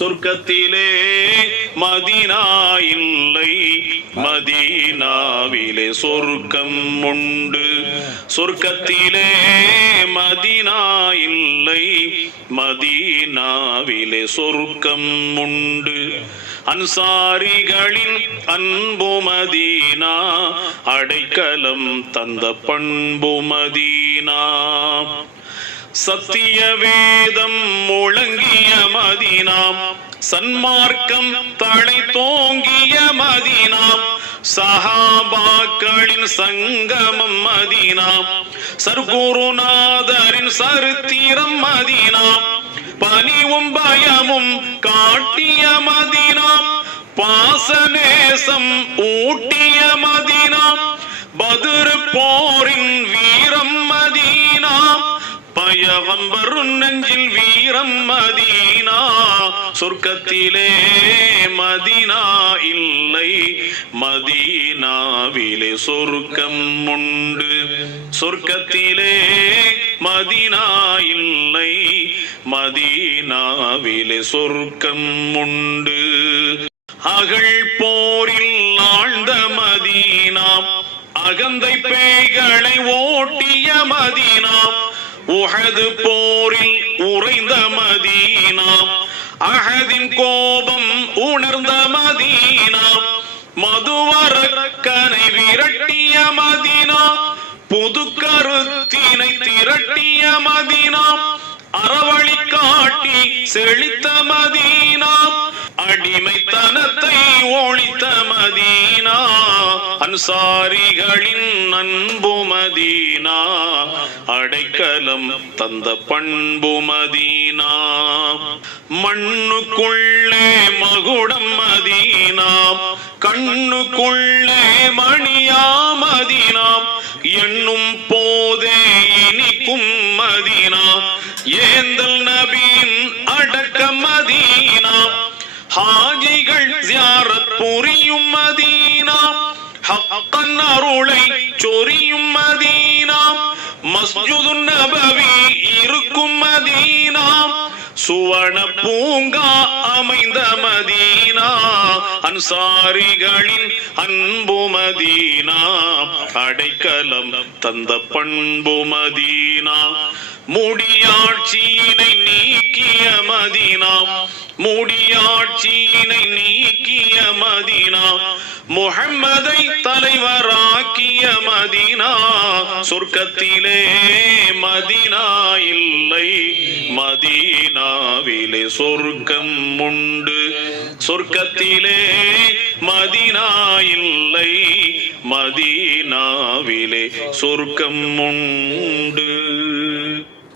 சொர்க்கத்திலே மதீனா இல்லை, மதீனாவிலே சொர்க்கம் உண்டு. சொர்க்கத்திலே மதீனா இல்லை, மதீனாவிலே சொர்க்கம் உண்டு. அன்சாரிகளின் அன்பு மதீனா, அடைக்கலம் தந்த பண்பு மதீனா. சத்திய வேதம் முழங்கிய மதீனாம், சன்மார்க்கம் தலை தோங்கிய மதீனாம். சஹாபாக்களின் சங்கமம் மதீனாம், சர்க்குருநாதரின் சரித்திரம் மதீனாம். பணிவும் பயமும் காட்டிய மதீனாம், பாசநேசம் ஊட்டிய மதீனாம். பத்ர் போரின் வீரம் மதீனாம், பயகம்பர் நெஞ்சில் வீரம் மதீனா. சொர்க்கத்திலே மதீனா இல்லை, மதீனாவிலே சொர்க்கம் உண்டு. சொர்க்கத்திலே மதீனா இல்லை, மதீனாவிலே சொர்க்கம் உண்டு. அகழ் போரில் ஆழ்ந்த மதீனாம், அகந்தை பேய்களை ஓட்டிய மதீனாம். உஹது போரில் உறைந்த மதீனாம், அஹதின் கோபம் உணர்ந்த மதீனாம். மதுவரக்கனை விரட்டிய மதீனாம், புது கருத்தினை திரட்டிய மதீனாம். அறவழி காட்டி செழித்த மதீனாம், அடிமைத்தனத்தை ஒழித்த மதீனா. அன்சாரிகளின் அன்பு மதீனா, அடைக்கலம் தந்த பண்பு மதீனா. மண்ணுக்குள்ளே மகுடம் மதீனா, கண்ணுக்குள்ளே மணியா மதீனா. எண்ணும் போதே இனிக்கும் மதீனா, ஏந்தல் நபியின் அடக்க மதீனா. ஹாஜிகள் ஜியாரத் புரியும் மதீனா, ஹக்கன் அருளை சொரியும் மதீனா. மஸ்ஜிது நபவி இருக்கும் மதீனா, சுவன பூங்கா அமைந்த மதீனா. அன்சாரிகளின் அன்பு மதீனா, அடைக்கலம் தந்த பண்பு மதீனா. முடியாட்சியினை நீக்கிய மதீனா, முடியாட்சியினை நீக்கிய மதீனா. முஹம்மதை தலைவராக்கிய மதீனா. சொர்க்கத்திலே மதீனா இல்லை, மதீனாவிலே சொர்க்கம் உண்டு. சொர்க்கத்திலே மதீனா இல்லை, மதீனாவிலே சொர்க்கம் உண்டு.